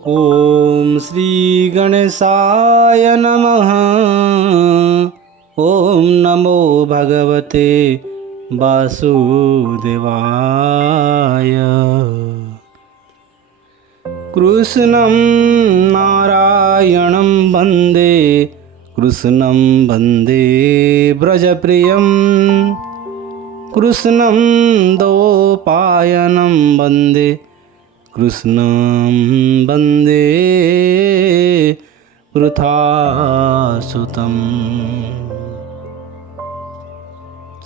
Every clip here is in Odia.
ॐ श्री गणेशाय नमः। ॐ नमो भगवते वासुदेवाय। कृष्णं नारायणं वन्दे, कृष्णं वन्दे व्रजप्रियं, कृष्णं द्वैपायनं वन्दे, कृष्णं वन्दे वृथासुतम्।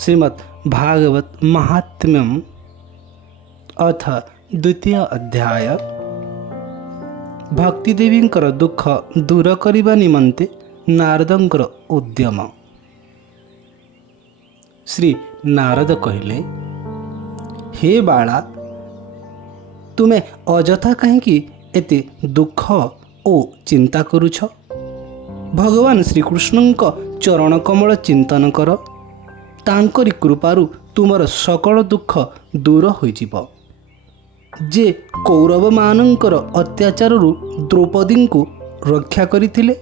श्रीमद् भागवत महात्म्यम अथ द्वितीय अध्याय। भक्तिदेवींकर दुख दूर करिबा निमंते नारदंकर उद्यम। श्री नारद कहिले, हे बाळा, तुमे अजथा कहीं एते दुख ओ चिंता करुछ? भगवान श्रीकृष्णଙ୍କ चरण कमल चिंतन कर, तांकरी कृपारु तुमर सकल दुख दूर होइजिब। जे कौरव मानंकर अत्याचाररु द्रौपदींकु रक्षा करिथिले,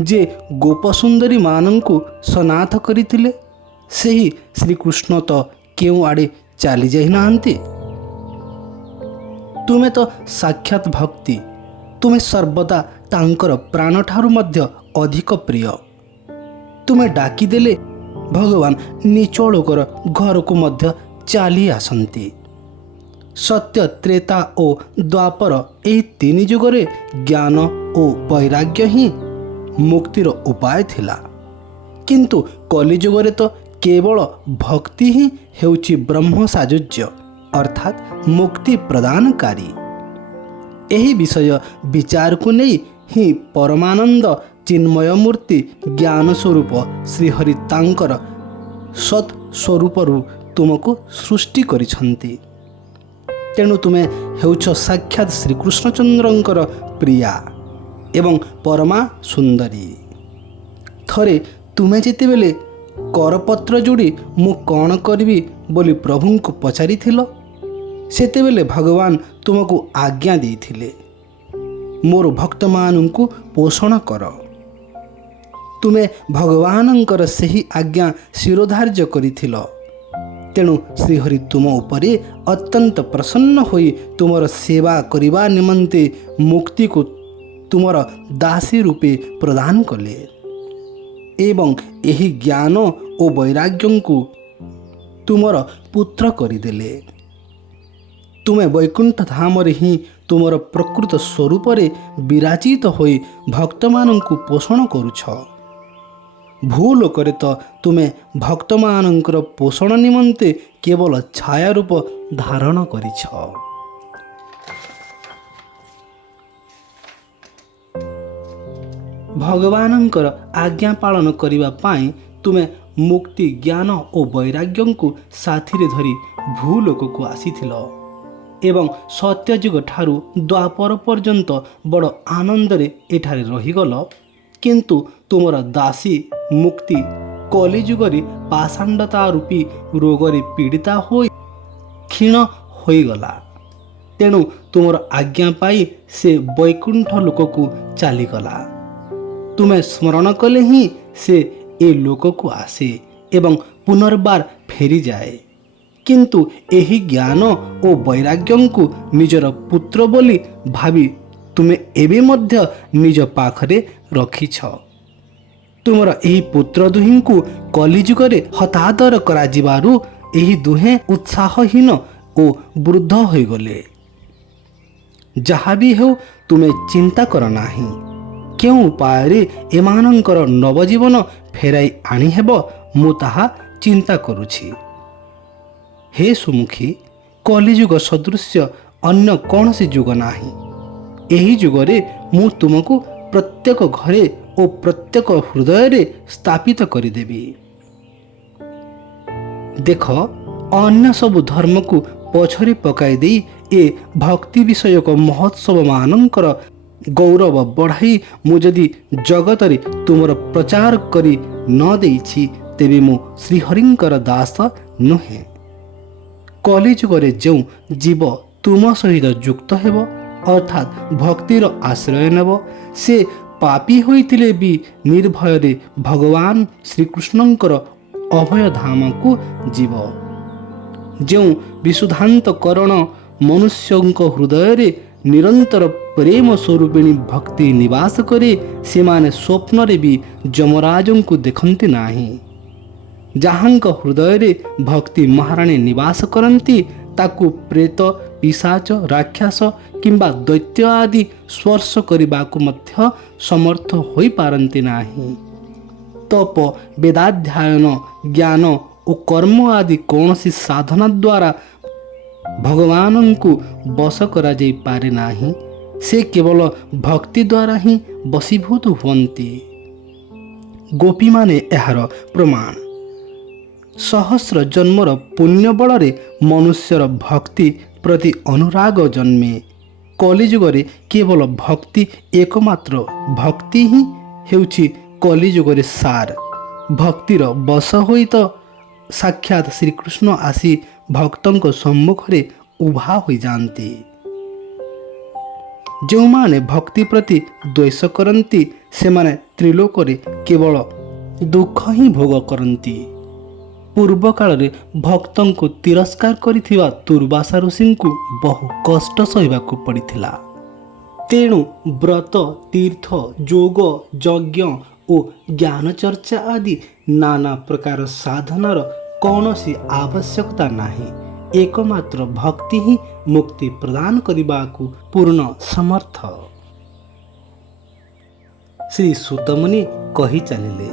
जे गोपसुंदरी मानंकु सनाथ करिथिले, सेही श्रीकृष्ण तो केउ आड़े चली जाई नाहंती। तुमे तो साक्षात भक्ति, तुमे सर्वदा तांकर प्राण ठारू मध्य अधिक प्रिय। तुमे डाकी देले भगवान निचोड़कर घर को मध्य चली आसंती। सत्य, त्रेता ओ द्वापर एही तीन जुगरे ज्ञान ओ वैराग्य ही मुक्तिर उपाय थिला, किंतु कलिजुगरे तो केवल भक्ति ही हेउची ब्रह्म साजुज्य अर्थात मुक्ति प्रदानकारी। यही विषय विचार को नहीं ही परमानंद चिन्मय मूर्ति ज्ञान स्वरूप श्रीहरि तांकर सत् स्वरूपरु तुमको सृष्टि करिछंती। तेणु तुमे हेउछ साक्षात श्रीकृष्णचंद्रंकर प्रिया एवं परमा सुंदरी। थरे तुमे जेतेबेले करपत्र जोड़ी मु कौन करी बोली प्रभु को पचारि थिलो, सेतेबेले भगवान तुमको आज्ञा देइथिले, मोर भक्त मानंकु पोषण कर। तुमे भगवानंकर सही आज्ञा शिरोधार्य करिथिलो। तेणु श्रीहरि तुम उपरे अत्यंत प्रसन्न होई तुमर सेवा करिबा निमंते मुक्ति को तुमर दासी रूपे प्रदान कले एवं एही ज्ञान ओ वैराग्य को तुमर पुत्र करिदेले। तुमे वैकुंठ धाम ही तुमर प्रकृत स्वरूप विराजित होई भक्त मानंकु पोषण करुछ। भूलोकरे तो तुमे भक्त मानंकर पोषण निमंते केवल छाया रूप धारण करिछ। भगवानंकर आज्ञा पालन करिबा पाई तुमे मुक्ति ज्ञान और वैराग्य को साथी रे धरी भूलोक को आसीथिल एवं सत्ययुग ठारू द्वापर पर्यंत बड़ आनंद रे एठारे रहीगल। किंतु तुमर दासी मुक्ति कलिजुगरी पाषांडता रूपी रोगरे पीड़िता होई क्षीण होईगला। तेणु तुमर आज्ञा पाई से वैकुंठ लोक को चलीगला। तुमे स्मरण कले ही से ए लोक को आसे एवं पुनर्बार फेरी जाए। किंतु एही ज्ञान ओ वैराग्य को निजर पुत्र बोली भावी तुमे एबे मध्य निज पाखरे रखिछ। तुमर एही पुत्र दुहीं को कलिजुगरे हतादर करा जिबारु एही दुहे उत्साहहीन ओ वृद्ध होई गले। जहा भी हो तुमे चिंता कर नाही, केउ उपाय एमानंकर नवजीवन फेराई आनी हेब मु ताहा चिंता करुछि। हे सुमुखी, कलिजुग सदृश्य अन्य कौनसी जुग नाही। एही जुगरे मु तुमको प्रत्येक घरे और प्रत्येक हृदय रे स्थापित करिदेबी। देख, अन्य सब धर्म को पछरी पकाई दे ए भक्ति विषयक महोत्सव मानंकर गौरव बढ़ाई मु जदि जगत रे तुमर प्रचार करी न देइछि तेबे मु श्रीहरिंकर दास नुहे। कलिजुगरे जो जीव तुम सहित युक्त हेब ଅର୍ଥାତ୍ ଭକ୍ତିର ଆଶ୍ରୟ ନେବ, ସେ ପାପୀ ହୋଇଥିଲେ ବି ନିର୍ଭୟରେ ଭଗବାନ ଶ୍ରୀକୃଷ୍ଣଙ୍କର ଅଭୟଧାମକୁ ଯିବ। ଯେଉଁ ବିଶୁଦ୍ଧାନ୍ତକରଣ ମନୁଷ୍ୟଙ୍କ ହୃଦୟରେ ନିରନ୍ତର ପ୍ରେମ ସ୍ୱରୂପିଣୀ ଭକ୍ତି ନିବାସ କରେ, ସେମାନେ ସ୍ୱପ୍ନରେ ବି ଯମରାଜଙ୍କୁ ଦେଖନ୍ତି ନାହିଁ। ଯାହାଙ୍କ ହୃଦୟରେ ଭକ୍ତି ମହାରାଣୀ ନିବାସ କରନ୍ତି, ତାକୁ ପ୍ରେତ, ପିଶାଚ, ରାକ୍ଷସ କିମ୍ବା ଦୈତ୍ୟ ଆଦି ସ୍ପର୍ଶ କରିବାକୁ ମଧ୍ୟ ସମର୍ଥ ହୋଇପାରନ୍ତି ନାହିଁ। ତପ, ବେଦାଧ୍ୟୟନ, ଜ୍ଞାନ ଓ କର୍ମ ଆଦି କୌଣସି ସାଧନା ଦ୍ୱାରା ଭଗବାନଙ୍କୁ ବଶ କରାଯାଇପାରେ ନାହିଁ। ସେ କେବଳ ଭକ୍ତି ଦ୍ୱାରା ହିଁ ବଶୀଭୂତ ହୁଅନ୍ତି। ଗୋପୀମାନେ ଏହାର ପ୍ରମାଣ। ସହସ୍ର ଜନ୍ମର ପୁଣ୍ୟ ବଳରେ ମନୁଷ୍ୟର ଭକ୍ତି ପ୍ରତି ଅନୁରାଗ ଜନ୍ମେ। କଲିଯୁଗରେ କେବଳ ଭକ୍ତି ଏକମାତ୍ର। ଭକ୍ତି ହିଁ ହେଉଛି କଲିଯୁଗରେ ସାର। ଭକ୍ତିର ବଶ ହୋଇ ତ ସାକ୍ଷାତ ଶ୍ରୀକୃଷ୍ଣ ଆସି ଭକ୍ତଙ୍କ ସମ୍ମୁଖରେ ଉଭା ହୋଇଯାଆନ୍ତି। ଯେଉଁମାନେ ଭକ୍ତି ପ୍ରତି ଦ୍ୱେଷ କରନ୍ତି, ସେମାନେ ତ୍ରିଲୋକରେ କେବଳ ଦୁଃଖ ହିଁ ଭୋଗ କରନ୍ତି। ପୂର୍ବକାଳରେ ଭକ୍ତଙ୍କୁ ତିରସ୍କାର କରିଥିବା ଦୁର୍ବାସା ଋଷିଙ୍କୁ ବହୁ କଷ୍ଟ ସହିବାକୁ ପଡ଼ିଥିଲା। ତେଣୁ ବ୍ରତ, ତୀର୍ଥ, ଯୋଗ, ଯଜ୍ଞ ଓ ଜ୍ଞାନଚର୍ଚ୍ଚା ଆଦି ନାନା ପ୍ରକାର ସାଧନାର କୌଣସି ଆବଶ୍ୟକତା ନାହିଁ। ଏକମାତ୍ର ଭକ୍ତି ହିଁ ମୁକ୍ତି ପ୍ରଦାନ କରିବାକୁ ପୂର୍ଣ୍ଣ ସମର୍ଥ। ଶ୍ରୀ ସୁତମୁନି କହି ଚାଲିଲେ।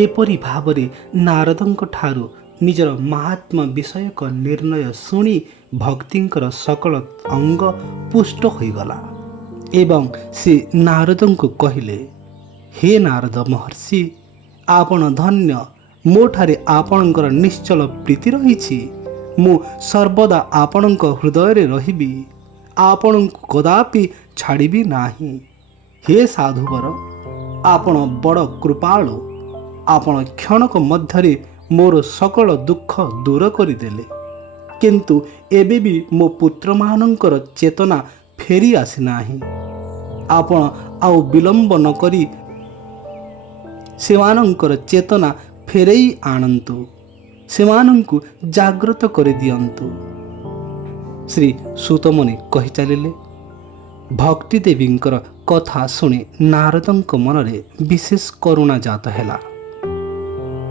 ଏପରି ଭାବରେ ନାରଦଙ୍କ ଠାରୁ ନିଜର ମାହାତ୍ମ୍ୟ ବିଷୟକ ନିର୍ଣ୍ଣୟ ଶୁଣି ଭକ୍ତିଙ୍କର ସକଳ ଅଙ୍ଗ ପୁଷ୍ଟ ହୋଇଗଲା ଏବଂ ସେ ନାରଦଙ୍କୁ କହିଲେ, ହେ ନାରଦ ମହର୍ଷି, ଆପଣ ଧନ୍ୟ। ମୋ ଠାରେ ଆପଣଙ୍କର ନିଶ୍ଚଳ ପ୍ରୀତି ରହିଛି। ମୁଁ ସର୍ବଦା ଆପଣଙ୍କ ହୃଦୟରେ ରହିବି। ଆପଣଙ୍କୁ କଦାପି ଛାଡ଼ିବି ନାହିଁ। ହେ ସାଧୁବର, ଆପଣ ବଡ଼ କୃପାଳୁ। ଆପଣ କ୍ଷଣକ ମଧ୍ୟରେ ମୋର ସକଳ ଦୁଃଖ ଦୂର କରିଦେଲେ। କିନ୍ତୁ ଏବେ ବି ମୋ ପୁତ୍ରମାନଙ୍କର ଚେତନା ଫେରି ଆସିନାହିଁ। ଆପଣ ଆଉ ବିଳମ୍ବ ନ କରି ସେମାନଙ୍କର ଚେତନା ଫେରେଇ ଆଣନ୍ତୁ। ସେମାନଙ୍କୁ ଜାଗ୍ରତ କରିଦିଅନ୍ତୁ। ଶ୍ରୀ ସୁତମୁନି କହି ଚାଲିଲେ। ଭକ୍ତି ଦେବୀଙ୍କର କଥା ଶୁଣି ନାରଦଙ୍କ ମନରେ ବିଶେଷ କରୁଣା ଜାତ ହେଲା।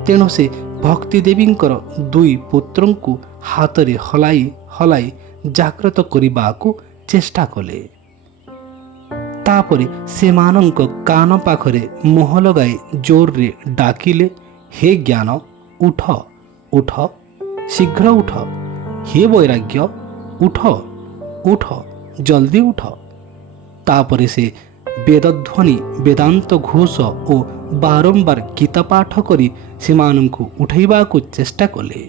ତେଣୁ ସେ ଭକ୍ତି ଦେବୀଙ୍କର ଦୁଇ ପୁତ୍ରଙ୍କୁ ହାତରେ ହଲାଇ ହଲାଇ ଜାଗ୍ରତ କରିବାକୁ ଚେଷ୍ଟା କଲେ। ତାପରେ ସେମାନଙ୍କ କାନ ପାଖରେ ମୁହ ଲଗାଇ ଜୋରରେ ଡାକିଲେ, ହେ ଜ୍ଞାନ, ଉଠ ଉଠ, ଶୀଘ୍ର ଉଠ। ହେ ବୈରାଗ୍ୟ, ଉଠ ଉଠ, ଜଲ୍ଦି ଉଠ। ତାପରେ ସେ ବେଦଧ୍ୱନି, ବେଦାନ୍ତ ଘୋଷ ଓ ବାରମ୍ବାର ଗୀତା ପାଠ କରି ସେମାନଙ୍କୁ ଉଠାଇବାକୁ ଚେଷ୍ଟା କଲେ।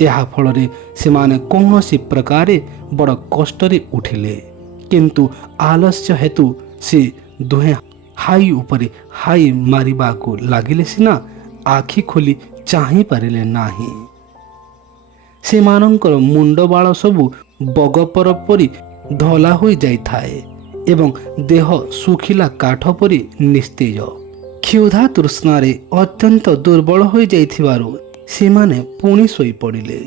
ଏହା ଫଳରେ ସେମାନେ କୌଣସି ପ୍ରକାରେ ବଡ଼ କଷ୍ଟରେ ଉଠିଲେ। କିନ୍ତୁ ଆଲସ୍ୟ ହେତୁ ସେ ଦୁହେଁ ହାଇ ଉପରେ ହାଇ ମାରିବାକୁ ଲାଗିଲେ ସିନା ଆଖି ଖୋଲି ଚାହିଁ ପାରିଲେ ନାହିଁ। ସେମାନଙ୍କର ମୁଣ୍ଡ ବାଳ ସବୁ ବଗପର ପରି ଧଳା ହୋଇଯାଇଥାଏ ଏବଂ ଦେହ ଶୁଖିଲା କାଠ ପରି ନିସ୍ତେଜ। କ୍ଷୁଧା ତୃଷ୍ଣାରେ ଅତ୍ୟନ୍ତ ଦୁର୍ବଳ ହୋଇଯାଇଥିବାରୁ ସେମାନେ ପୁଣି ଶୋଇପଡ଼ିଲେ।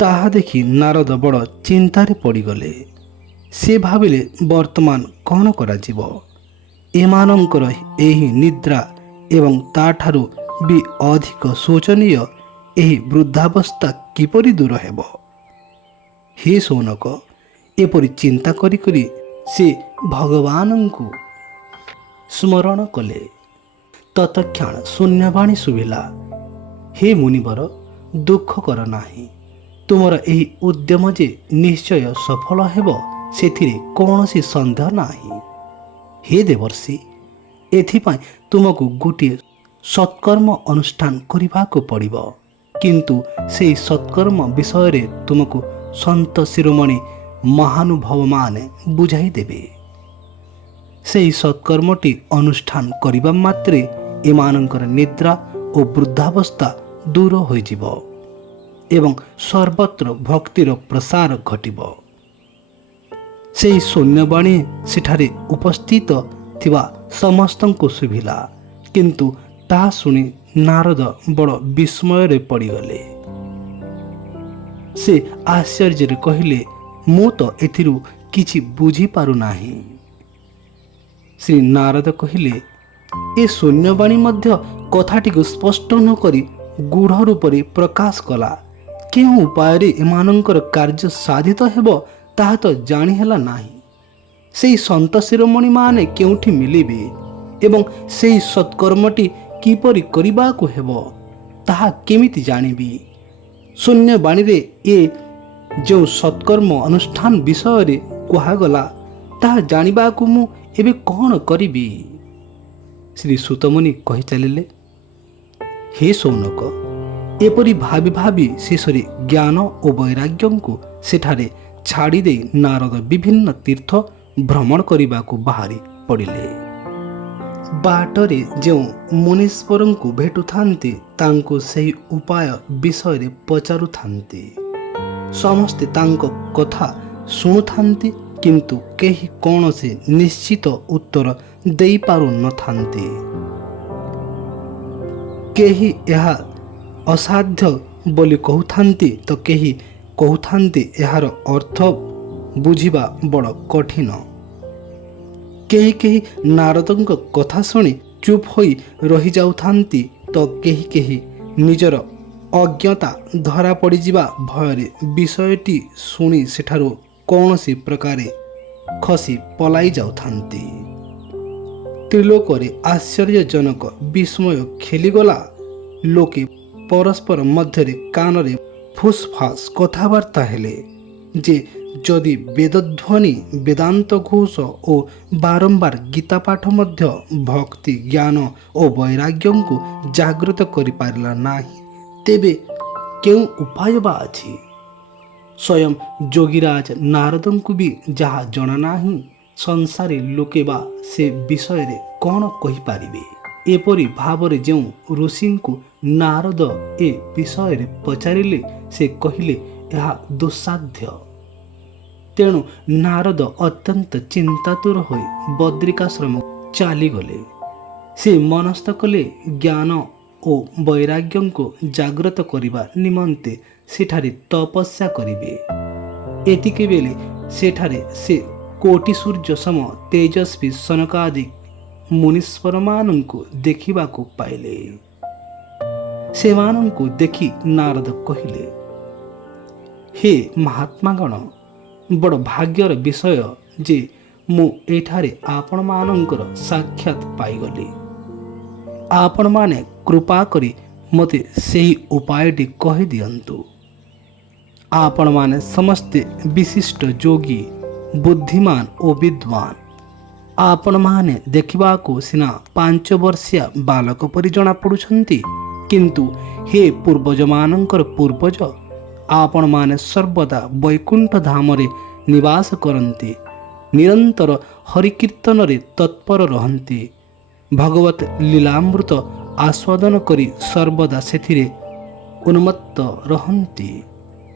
ତାହା ଦେଖି ନାରଦ ବଡ଼ ଚିନ୍ତାରେ ପଡ଼ିଗଲେ। ସେ ଭାବିଲେ, ବର୍ତ୍ତମାନ କ'ଣ କରାଯିବ? ଏମାନଙ୍କର ଏହି ନିଦ୍ରା ଏବଂ ତାଠାରୁ ବି ଅଧିକ ଶୋଚନୀୟ ଏହି ବୃଦ୍ଧାବସ୍ଥା କିପରି ଦୂର ହେବ? ହେ ସୌନକ, ଏପରି ଚିନ୍ତା କରି କରି ସେ ଭଗବାନଙ୍କୁ ସ୍ମରଣ କଲେ। ତତକ୍ଷଣ ଶୂନ୍ୟବାଣୀ ଶୁଭିଲା, ହେ ମୁନିବର, ଦୁଃଖ କର ନାହିଁ। ତୁମର ଏହି ଉଦ୍ୟମ ଯେ ନିଶ୍ଚୟ ସଫଳ ହେବ, ସେଥିରେ କୌଣସି ସନ୍ଦେହ ନାହିଁ। ହେ ଦେବର୍ଷି, ଏଥିପାଇଁ ତୁମକୁ ଗୋଟିଏ ସତ୍କର୍ମ ଅନୁଷ୍ଠାନ କରିବାକୁ ପଡ଼ିବ। କିନ୍ତୁ ସେହି ସତ୍କର୍ମ ବିଷୟରେ ତୁମକୁ ସନ୍ତ ଶିରୋମଣି ମହାନୁଭବମାନେ ବୁଝାଇ ଦେବେ। ସେହି ସତ୍କର୍ମଟି ଅନୁଷ୍ଠାନ କରିବା ମାତ୍ରେ ଏମାନଙ୍କର ନିଦ୍ରା ଓ ବୃଦ୍ଧାବସ୍ଥା ଦୂର ହୋଇଯିବ ଏବଂ ସର୍ବତ୍ର ଭକ୍ତିର ପ୍ରସାର ଘଟିବ। ସେହି ଶୂନ୍ୟବାଣୀ ସେଠାରେ ଉପସ୍ଥିତ ଥିବା ସମସ୍ତଙ୍କୁ ଶୁଭିଲା, କିନ୍ତୁ ତାହା ଶୁଣି ନାରଦ ବଡ଼ ବିସ୍ମୟରେ ପଡ଼ିଗଲେ। ସେ ଆଶ୍ଚର୍ଯ୍ୟରେ କହିଲେ, ମୁଁ ତ ଏଥିରୁ କିଛି ବୁଝିପାରୁନାହିଁ। ଶ୍ରୀ ନାରଦ କହିଲେ, ଏ ଶୂନ୍ୟବାଣୀ ମଧ୍ୟ କଥାଟିକୁ ସ୍ପଷ୍ଟ ନ କରି ଗୂଢ଼ ରୂପରେ ପ୍ରକାଶ କଲା। କେଉଁ ଉପାୟରେ ଏମାନଙ୍କର କାର୍ଯ୍ୟ ସାଧିତ ହେବ ତାହା ତ ଜାଣି ହେଲା ନାହିଁ। ସେହି ସନ୍ତ ଶିରୋମଣିମାନେ କେଉଁଠି ମିଳିବେ ଏବଂ ସେହି ସତ୍କର୍ମଟି କିପରି କରିବାକୁ ହେବ ତାହା କେମିତି ଜାଣିବି? ଶୂନ୍ୟବାଣୀରେ ଏ ଯେଉଁ ସତ୍କର୍ମ ଅନୁଷ୍ଠାନ ବିଷୟରେ କୁହାଗଲା ତାହା ଜାଣିବାକୁ ମୁଁ ଏବେ କ'ଣ କରିବି? ଶ୍ରୀ ସୁତମୁନି କହି ଚାଲିଲେ, ହେ ସୌନକ, ଏପରି ଭାବି ଭାବି ଶେଷରେ ଜ୍ଞାନ ଓ ବୈରାଗ୍ୟଙ୍କୁ ସେଠାରେ ଛାଡ଼ିଦେଇ ନାରଦ ବିଭିନ୍ନ ତୀର୍ଥ ଭ୍ରମଣ କରିବାକୁ ବାହାରି ପଡ଼ିଲେ। ବାଟରେ ଯେଉଁ ମୁନୀଶ୍ୱରଙ୍କୁ ଭେଟୁଥାନ୍ତି ତାଙ୍କୁ ସେହି ଉପାୟ ବିଷୟରେ ପଚାରୁଥାନ୍ତି। ସମସ୍ତେ ତାଙ୍କ କଥା ଶୁଣୁଥାନ୍ତି, କିନ୍ତୁ କେହି କୌଣସି ନିଶ୍ଚିତ ଉତ୍ତର ଦେଇପାରୁନଥାନ୍ତି। କେହି ଏହା ଅସାଧ୍ୟ ବୋଲି କହୁଥାନ୍ତି ତ କେହି କହୁଥାନ୍ତି ଏହାର ଅର୍ଥ ବୁଝିବା ବଡ଼ କଠିନ। କେହି କେହି ନାରଦଙ୍କ କଥା ଶୁଣି ଚୁପ୍ ହୋଇ ରହିଯାଉଥାନ୍ତି ତ କେହି କେହି ନିଜର ଅଜ୍ଞତା ଧରା ପଡ଼ିଯିବା ଭୟରେ ବିଷୟଟି ଶୁଣି ସେଠାରୁ କୌଣସି ପ୍ରକାରେ ଖସି ପଳାଇ ଯାଉଥାନ୍ତି। ତ୍ରିଲୋକରେ ଆଶ୍ଚର୍ଯ୍ୟଜନକ ବିସ୍ମୟ ଖେଳିଗଲା। ଲୋକେ ପରସ୍ପର ମଧ୍ୟରେ କାନରେ ଫୁସ୍ ଫାସ୍ କଥାବାର୍ତ୍ତା ହେଲେ ଯେ ଯଦି ବେଦଧ୍ୱନି, ବେଦାନ୍ତ ଘୋଷ ଓ ବାରମ୍ବାର ଗୀତା ପାଠ ମଧ୍ୟ ଭକ୍ତି, ଜ୍ଞାନ ଓ ବୈରାଗ୍ୟଙ୍କୁ ଜାଗ୍ରତ କରିପାରିଲା ନାହିଁ, ତେବେ କେଉଁ ଉପାୟ ବା ଅଛି? ସ୍ୱୟଂ ଯୋଗୀରାଜ ନାରଦଙ୍କୁ ବି ଯାହା ଜଣା ନାହିଁ, ସଂସାରୀ ଲୋକେ ବା ସେ ବିଷୟରେ କ'ଣ କହିପାରିବେ? ଏପରି ଭାବରେ ଯେଉଁ ଋଷିଙ୍କୁ ନାରଦ ଏ ବିଷୟରେ ପଚାରିଲେ ସେ କହିଲେ ଏହା ଦୁଃସାଧ୍ୟ। ତେଣୁ ନାରଦ ଅତ୍ୟନ୍ତ ଚିନ୍ତାତୁର ହୋଇ ବଦ୍ରିକାଶ୍ରମ ଚାଲିଗଲେ। ସେ ମନସ୍ଥ କଲେ ଜ୍ଞାନ ଓ ବୈରାଗ୍ୟଙ୍କୁ ଜାଗ୍ରତ କରିବା ନିମନ୍ତେ ସେଠାରେ ତପସ୍ୟା କରିବେ। ଏତିକିବେଳେ ସେଠାରେ ସେ କୋଟି ସୂର୍ଯ୍ୟ ସମ ତେଜସ୍ୱୀ ସନକାଦି ମୁନୀଶ୍ୱରମାନଙ୍କୁ ଦେଖିବାକୁ ପାଇଲେ। ସେମାନଙ୍କୁ ଦେଖି ନାରଦ କହିଲେ, ହେ ମହାତ୍ମାଗଣ, ବଡ଼ ଭାଗ୍ୟର ବିଷୟ ଯେ ମୁଁ ଏଠାରେ ଆପଣମାନଙ୍କର ସାକ୍ଷାତ ପାଇଗଲି। ଆପଣମାନେ କୃପା କରି ମୋତେ ସେହି ଉପାୟଟି କହିଦିଅନ୍ତୁ। ଆପଣମାନେ ସମସ୍ତେ ବିଶିଷ୍ଟ ଯୋଗୀ, ବୁଦ୍ଧିମାନ ଓ ବିଦ୍ୱାନ। ଆପଣମାନେ ଦେଖିବାକୁ ସିନା 5 ବର୍ଷିଆ ବାଲକ ପରି ଜଣାପଡ଼ୁଛନ୍ତି, କିନ୍ତୁ ହେ ପୂର୍ବଜମାନଙ୍କର ପୂର୍ବଜ, ଆପଣମାନେ ସର୍ବଦା ବୈକୁଣ୍ଠ ଧାମରେ ନିବାସ କରନ୍ତି, ନିରନ୍ତର ହରିକୀର୍ତ୍ତନରେ ତତ୍ପର ରହନ୍ତି, ଭଗବତ ଲୀଳାମୃତ ଆସ୍ୱାଦନ କରି ସର୍ବଦା ସେଥିରେ ଉନ୍ମତ୍ତ ରହନ୍ତି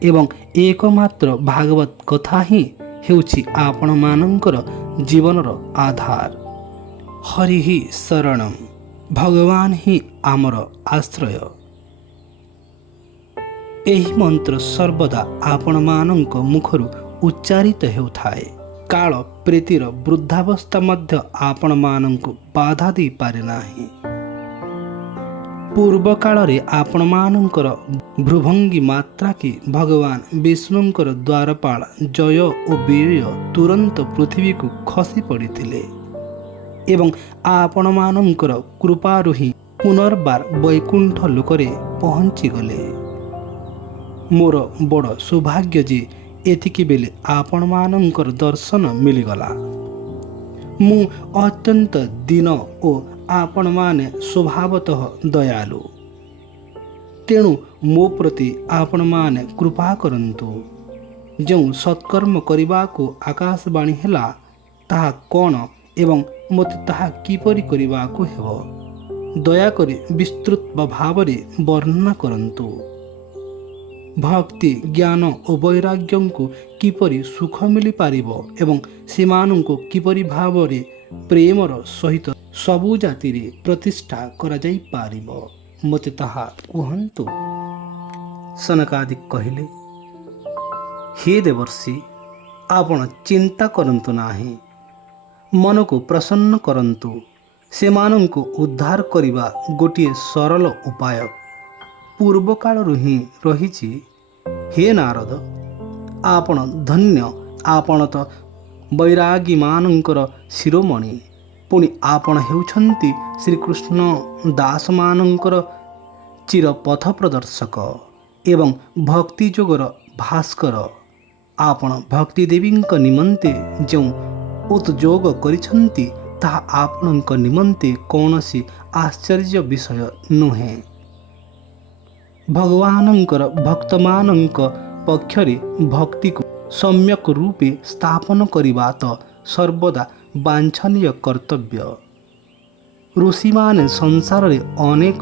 ଏବଂ ଏକମାତ୍ର ଭାଗବତ କଥା ହିଁ ହେଉଛି ଆପଣମାନଙ୍କର ଜୀବନର ଆଧାର। ହରି ହି ଶରଣମ୍, ଭଗବାନ ହିଁ ଆମର ଆଶ୍ରୟ। ଏହି ମନ୍ତ୍ର ସର୍ବଦା ଆପଣମାନଙ୍କ ମୁଖରୁ ଉଚ୍ଚାରିତ ହେଉଥାଏ। କାଳ ପ୍ରୀତିର ବୃଦ୍ଧାବସ୍ଥା ମଧ୍ୟ ଆପଣମାନଙ୍କୁ ବାଧା ଦେଇପାରେ ନାହିଁ। ପୂର୍ବ କାଳରେ ଆପଣମାନଙ୍କର ଭ୍ରୁଭଙ୍ଗୀ ମାତ୍ରା କି ଭଗବାନ ବିଷ୍ଣୁଙ୍କର ଦ୍ୱାରପାଳ ଜୟ ଓ ବିଜୟ ତୁରନ୍ତ ପୃଥିବୀକୁ ଖସି ପଡ଼ିଥିଲେ ଏବଂ ଆପଣମାନଙ୍କର କୃପାରୁ ହିଁ ପୁନର୍ବାର ବୈକୁଣ୍ଠ ଲୋକରେ ପହଞ୍ଚିଗଲେ। ମୋର ବଡ଼ ସୌଭାଗ୍ୟ ଯେ ଏତିକି ବେଳେ ଆପଣମାନଙ୍କର ଦର୍ଶନ ମିଳିଗଲା। ମୁଁ ଅତ୍ୟନ୍ତ ଦୀନ ଓ ଆପଣମାନେ ସ୍ୱଭାବତଃ ଦୟାଳୁ। ତେଣୁ ମୋ ପ୍ରତି ଆପଣମାନେ କୃପା କରନ୍ତୁ। ଯେଉଁ ସତ୍କର୍ମ କରିବାକୁ ଆକାଶବାଣୀ ହେଲା ତାହା କ'ଣ ଏବଂ ମୋତେ ତାହା କିପରି କରିବାକୁ ହେବ, ଦୟାକରି ବିସ୍ତୃତ ଭାବରେ ବର୍ଣ୍ଣନା କରନ୍ତୁ। ଭକ୍ତି ଜ୍ଞାନ ଓ ବୈରାଗ୍ୟଙ୍କୁ କିପରି ସୁଖ ମିଳିପାରିବ ଏବଂ ସେମାନଙ୍କୁ କିପରି ଭାବରେ ପ୍ରେମର ସହିତ ସବୁ ଜାତିରେ ପ୍ରତିଷ୍ଠା କରାଯାଇପାରିବ, ମୋତେ ତାହା କୁହନ୍ତୁ। ସନକାଦିକ କହିଲେ, ହେ ଦେବର୍ଷି, ଆପଣ ଚିନ୍ତା କରନ୍ତୁ ନାହିଁ, ମନକୁ ପ୍ରସନ୍ନ କରନ୍ତୁ। ସେମାନଙ୍କୁ ଉଦ୍ଧାର କରିବା ଗୋଟିଏ ସରଳ ଉପାୟ ପୂର୍ବ କାଳରୁ ହିଁ ରହିଛି। ହେ ନାରଦ, ଆପଣ ଧନ୍ୟ, ଆପଣ ତ ବୈରାଗୀମାନଙ୍କର ଶିରୋମଣି। ପୁଣି ଆପଣ ହେଉଛନ୍ତି ଶ୍ରୀକୃଷ୍ଣ ଦାସମାନଙ୍କର ଚିରପଥ ପ୍ରଦର୍ଶକ ଏବଂ ଭକ୍ତି ଯୋଗର ଭାସ୍କର। ଆପଣ ଭକ୍ତି ଦେବୀଙ୍କ ନିମନ୍ତେ ଯେଉଁ ଉଦ୍ଯୋଗ କରିଛନ୍ତି ତାହା ଆପଣଙ୍କ ନିମନ୍ତେ କୌଣସି ଆଶ୍ଚର୍ଯ୍ୟ ବିଷୟ ନୁହେଁ। ଭଗବାନଙ୍କର ଭକ୍ତମାନଙ୍କ ପକ୍ଷରେ ଭକ୍ତିକୁ ସମ୍ୟକ ରୂପେ ସ୍ଥାପନ କରିବା ତ ସର୍ବଦା ବାଞ୍ଛନୀୟ କର୍ତ୍ତବ୍ୟ। ଋଷିମାନେ ସଂସାରରେ ଅନେକ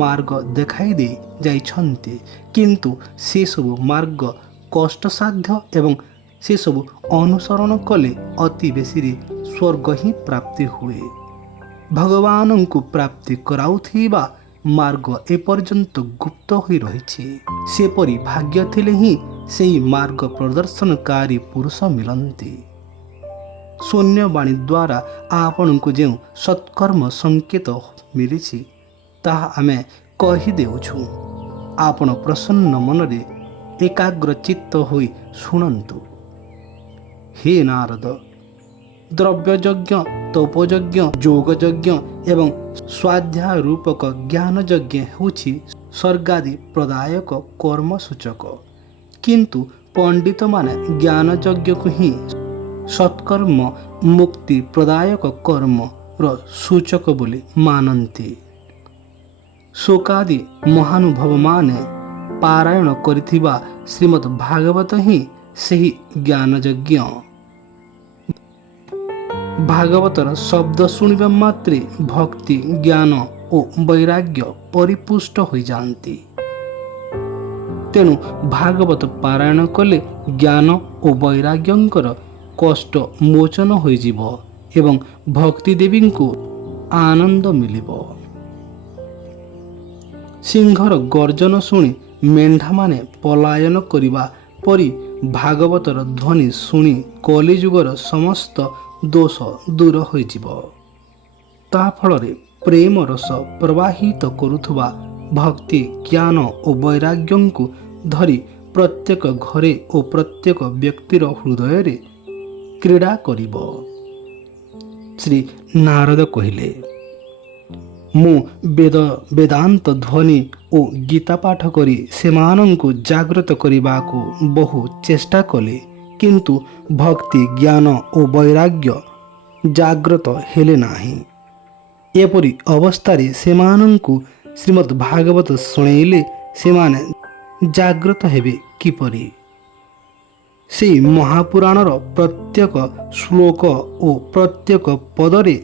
ମାର୍ଗ ଦେଖାଇ ଦେଇ ଯାଇଛନ୍ତି, କିନ୍ତୁ ସେସବୁ ମାର୍ଗ କଷ୍ଟସାଧ୍ୟ ଏବଂ ସେସବୁ ଅନୁସରଣ କଲେ ଅତି ବେଶୀରେ ସ୍ୱର୍ଗ ହିଁ ପ୍ରାପ୍ତି ହୁଏ। ଭଗବାନଙ୍କୁ ପ୍ରାପ୍ତି କରାଉଥିବା ମାର୍ଗ ଏପର୍ଯ୍ୟନ୍ତ ଗୁପ୍ତ ହୋଇ ରହିଛି। ସେପରି ଭାଗ୍ୟ ଥିଲେ ହିଁ ସେହି ମାର୍ଗ ପ୍ରଦର୍ଶନକାରୀ ପୁରୁଷ ମିଳନ୍ତି। ଶୂନ୍ୟବାଣୀ ଦ୍ୱାରା ଆପଣଙ୍କୁ ଯେଉଁ ସତ୍କର୍ମ ସଂକେତ ମିଳିଛି ତାହା ଆମେ କହିଦେଉଛୁ। ଆପଣ ପ୍ରସନ୍ନ ମନରେ ଏକାଗ୍ରଚିତ୍ତ ହୋଇ ଶୁଣନ୍ତୁ। ହେ ନାରଦ, ଦ୍ରବ୍ୟଯଜ୍ଞ, ତପୋଯଜ୍ଞ, ଯୋଗଯଜ୍ଞ ଏବଂ ସ୍ୱାଧ୍ୟାୟ ରୂପକ ଜ୍ଞାନଯଜ୍ଞ ହେଉଛି ସ୍ୱର୍ଗାଦି ପ୍ରଦାୟକ କର୍ମ ସୂଚକ, କିନ୍ତୁ ପଣ୍ଡିତମାନେ ଜ୍ଞାନଯଜ୍ଞକୁ ହିଁ ସତ୍କର୍ମ ମୁକ୍ତି ପ୍ରଦାୟକ କର୍ମର ସୂଚକ ବୋଲି ମାନନ୍ତି। ଶୋକାଦି ମହାନୁଭବମାନେ ପାରାୟଣ କରିଥିବା ଶ୍ରୀମଦ୍ ଭାଗବତ ହିଁ ସେହି ଜ୍ଞାନଯଜ୍ଞ। ଭାଗବତର ଶବ୍ଦ ଶୁଣିବା ମାତ୍ରେ ଭକ୍ତି ଜ୍ଞାନ ଓ ବୈରାଗ୍ୟ ପରିପୁଷ୍ଟ ହୋଇଯାଆନ୍ତି। ତେଣୁ ଭାଗବତ ପାରାୟଣ କଲେ ଜ୍ଞାନ ଓ ବୈରାଗ୍ୟଙ୍କର କଷ୍ଟ ମୋଚନ ହୋଇଯିବ ଏବଂ ଭକ୍ତି ଦେବୀଙ୍କୁ ଆନନ୍ଦ ମିଳିବ। ସିଂହର ଗର୍ଜନ ଶୁଣି ମେଣ୍ଢାମାନେ ପଳାୟନ କରିବା ପରି ଭାଗବତର ଧ୍ୱନି ଶୁଣି କଳିଯୁଗର ସମସ୍ତ ଦୋଷ ଦୂର ହୋଇଯିବ। ତା ଫଳରେ ପ୍ରେମ ରସ ପ୍ରବାହିତ କରୁଥିବା ଭକ୍ତି ଜ୍ଞାନ ଓ ବୈରାଗ୍ୟଙ୍କୁ ଧରି ପ୍ରତ୍ୟେକ ଘରେ ଓ ପ୍ରତ୍ୟେକ ବ୍ୟକ୍ତିର ହୃଦୟରେ କ୍ରୀଡ଼ା କରିବ। ଶ୍ରୀ ନାରଦ କହିଲେ, ମୁଁ ବେଦାନ୍ତ ଧ୍ୱନି ଓ ଗୀତା ପାଠ କରି ସେମାନଙ୍କୁ ଜାଗ୍ରତ କରିବାକୁ ବହୁ ଚେଷ୍ଟା କଲି, କିନ୍ତୁ ଭକ୍ତି ଜ୍ଞାନ ଓ ବୈରାଗ୍ୟ ଜାଗ୍ରତ ହେଲେ ନାହିଁ। ଏପରି ଅବସ୍ଥାରେ ସେମାନଙ୍କୁ ଶ୍ରୀମଦ୍ ଭାଗବତ ଶୁଣେଇଲେ ସେମାନେ ଜାଗ୍ରତ ହେବେ କିପରି? ସେହି ମହାପୁରାଣର ପ୍ରତ୍ୟେକ ଶ୍ଲୋକ ଓ ପ୍ରତ୍ୟେକ ପଦରେ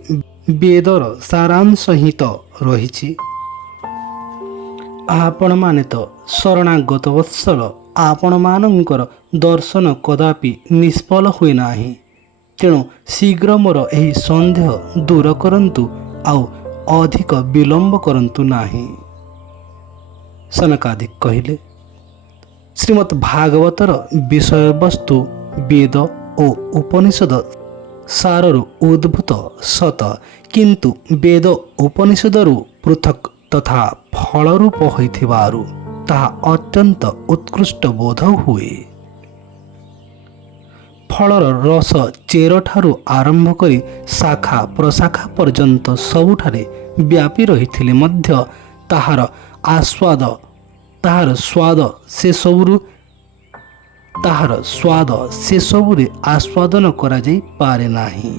ବେଦର ସାରାଂଶ ହିଁ ତ ରହିଛି। ଆପଣମାନେ ତ ଶରଣାଗତ ବତ୍ସଳ, ଆପଣମାନଙ୍କର ଦର୍ଶନ କଦାପି ନିଷ୍ଫଳ ହୁଏ ନାହିଁ। ତେଣୁ ଶୀଘ୍ର ମୋର ଏହି ସନ୍ଦେହ ଦୂର କରନ୍ତୁ, ଆଉ ଅଧିକ ବିଳମ୍ବ କରନ୍ତୁ ନାହିଁ। ସନକାଦିକ କହିଲେ, ଶ୍ରୀମଦ୍ ଭାଗବତର ବିଷୟବସ୍ତୁ ବେଦ ଓ ଉପନିଷଦ ସାରରୁ ଉଦ୍ଭୂତ ସତ, କିନ୍ତୁ ବେଦ ଉପନିଷଦରୁ ପୃଥକ୍ ତଥା ଫଳରୂପ ହୋଇଥିବାରୁ ତାହା ଅତ୍ୟନ୍ତ ଉତ୍କୃଷ୍ଟ ବୋଧ ହୁଏ। ଫଳର ରସ ଚେରଠାରୁ ଆରମ୍ଭ କରି ଶାଖା ପ୍ରଶାଖା ପର୍ଯ୍ୟନ୍ତ ସବୁଠାରେ ବ୍ୟାପି ରହିଥିଲେ ମଧ୍ୟ ତାହାର ସ୍ୱାଦ ସେସବୁରେ ଆସ୍ୱାଦନ କରାଯାଇପାରେ ନାହିଁ।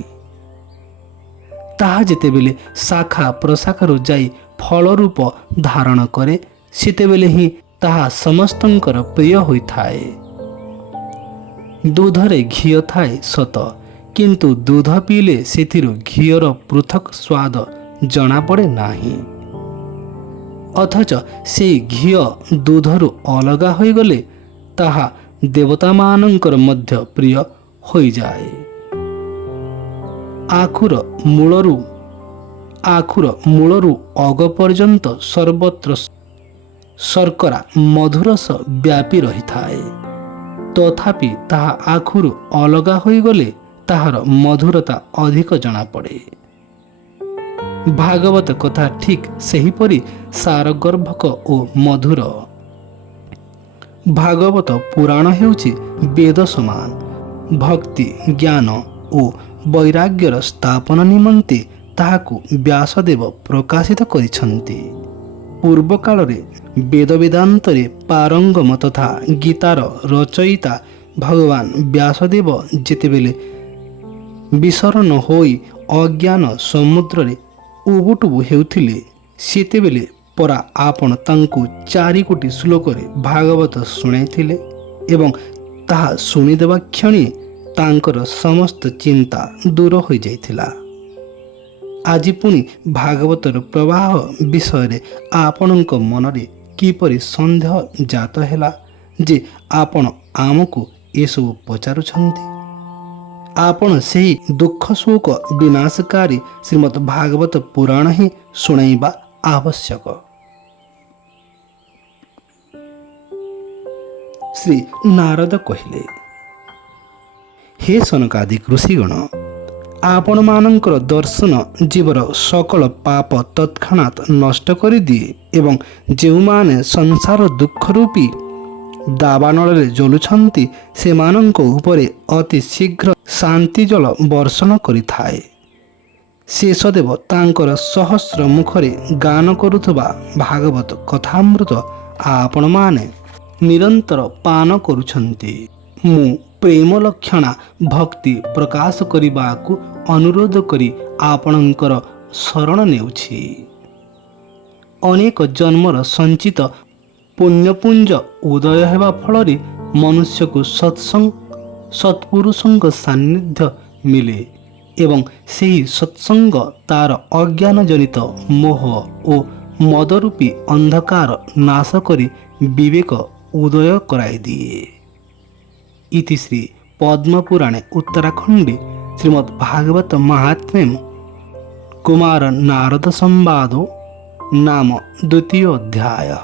ତାହା ଯେତେବେଳେ ଶାଖା ପ୍ରଶାଖାରୁ ଯାଇ ଫଳ ରୂପ ଧାରଣ କରେ, ସେତେବେଳେ ହିଁ ତାହା ସମସ୍ତଙ୍କର ପ୍ରିୟ ହୋଇଥାଏ। ଦୁଧରେ ଘିଅ ଥାଏ ସତ, କିନ୍ତୁ ଦୁଧ ପିଇଲେ ସେଥିରୁ ଘିଅର ପୃଥକ୍ ସ୍ୱାଦ ଜଣାପଡ଼େ ନାହିଁ। ଅଥଚ ସେହି ଘିଅ ଦୁଧରୁ ଅଲଗା ହୋଇଗଲେ ତାହା ଦେବତାମାନଙ୍କର ମଧ୍ୟ ପ୍ରିୟ ହୋଇଯାଏ। ଆଖୁର ମୂଳରୁ ଅଗ ପର୍ଯ୍ୟନ୍ତ ସର୍ବତ୍ର ଶର୍କରା ମଧୁରସ ବ୍ୟାପି ରହିଥାଏ। ତଥାପି ତାହା ଆଖୁରୁ ଅଲଗା ହୋଇଗଲେ ତାହାର ମଧୁରତା ଅଧିକ ଜଣାପଡ଼େ। ଭାଗବତ କଥା ଠିକ୍ ସେହିପରି ସାରଗର୍ଭକ ଓ ମଧୁର। ଭାଗବତ ପୁରାଣ ହେଉଛି ବେଦ ସମାନ। ଭକ୍ତି, ଜ୍ଞାନ ଓ ବୈରାଗ୍ୟର ସ୍ଥାପନ ନିମନ୍ତେ ତାହାକୁ ବ୍ୟାସଦେବ ପ୍ରକାଶିତ କରିଛନ୍ତି। ପୂର୍ବ କାଳରେ ବେଦ ବେଦାନ୍ତରେ ପାରଙ୍ଗମ ତଥା ଗୀତାର ରଚୟିତା ଭଗବାନ ବ୍ୟାସଦେବ ଯେତେବେଳେ ବିଶରଣ ହୋଇ ଅଜ୍ଞାନ ସମୁଦ୍ରରେ ଉବୁଟୁବୁ ହେଉଥିଲେ, ସେତେବେଳେ ପରା ଆପଣ ତାଙ୍କୁ 4 କୋଟି ଶ୍ଲୋକରେ ଭାଗବତ ଶୁଣାଇଥିଲେ ଏବଂ ତାହା ଶୁଣିଦେବା କ୍ଷଣି ତାଙ୍କର ସମସ୍ତ ଚିନ୍ତା ଦୂର ହୋଇଯାଇଥିଲା। ଆଜି ପୁଣି ଭାଗବତର ପ୍ରବାହ ବିଷୟରେ ଆପଣଙ୍କ ମନରେ କିପରି ସନ୍ଦେହ ଜାତ ହେଲା ଯେ ଆପଣ ଆମକୁ ଏସବୁ ପଚାରୁଛନ୍ତି? ଆପଣ ସେହି ଦୁଃଖ ଶୋକ ବିନାଶକାରୀ ଶ୍ରୀମଦ୍ ଭାଗବତ ପୁରାଣ ହିଁ ଶୁଣାଇବା ଆବଶ୍ୟକ। ଶ୍ରୀ ନାରଦ କହିଲେ, ହେ ସନକାଦିକ ଋଷିଗଣ, ଆପଣମାନଙ୍କର ଦର୍ଶନ ଜୀବର ସକଳ ପାପ ତତ୍କ୍ଷଣାତ୍ ନଷ୍ଟ କରିଦିଏ ଏବଂ ଯେଉଁମାନେ ସଂସାର ଦୁଃଖ ରୂପୀ ଦାବାନଳରେ ଜଳୁଛନ୍ତି ସେମାନଙ୍କ ଉପରେ ଅତି ଶୀଘ୍ର ଶାନ୍ତି ଜଳ ବର୍ଷଣ କରିଥାଏ। ଶେଷଦେବ ତାଙ୍କର ସହସ୍ର ମୁଖରେ ଗାନ କରୁଥିବା ଭାଗବତ କଥାମୃତ ଆପଣମାନେ ନିରନ୍ତର ପାନ କରୁଛନ୍ତି। ମୁଁ ପ୍ରେମ ଲକ୍ଷଣା ଭକ୍ତି ପ୍ରକାଶ କରିବାକୁ ଅନୁରୋଧ କରି ଆପଣଙ୍କର ଶରଣ ନେଉଛି। ଅନେକ ଜନ୍ମର ସଞ୍ଚିତ ପୁଣ୍ୟପୁଞ୍ଜ ଉଦୟ ହେବା ଫଳରେ ମନୁଷ୍ୟକୁ ସତ୍ପୁରୁଷଙ୍କ ସାନ୍ନିଧ୍ୟ ମିଳେ ଏବଂ ସେହି ସତ୍ସଙ୍ଗ ତାର ଅଜ୍ଞାନ ଜନିତ ମୋହ ଓ ମଦରୂପୀ ଅନ୍ଧକାର ନାଶ କରି ବିବେକ ଉଦୟ କରାଇ ଦିଏ। ଇତି ଶ୍ରୀ ପଦ୍ମପୁରାଣେ ଉତ୍ତରାଖଣ୍ଡେ ଶ୍ରୀମଦ୍ ଭାଗବତ ମାହାତ୍ମ୍ୟମ୍ କୁମାର ନାରଦ ସମ୍ବାଦो ନାମ 2ୟ ଅଧ୍ୟାୟः।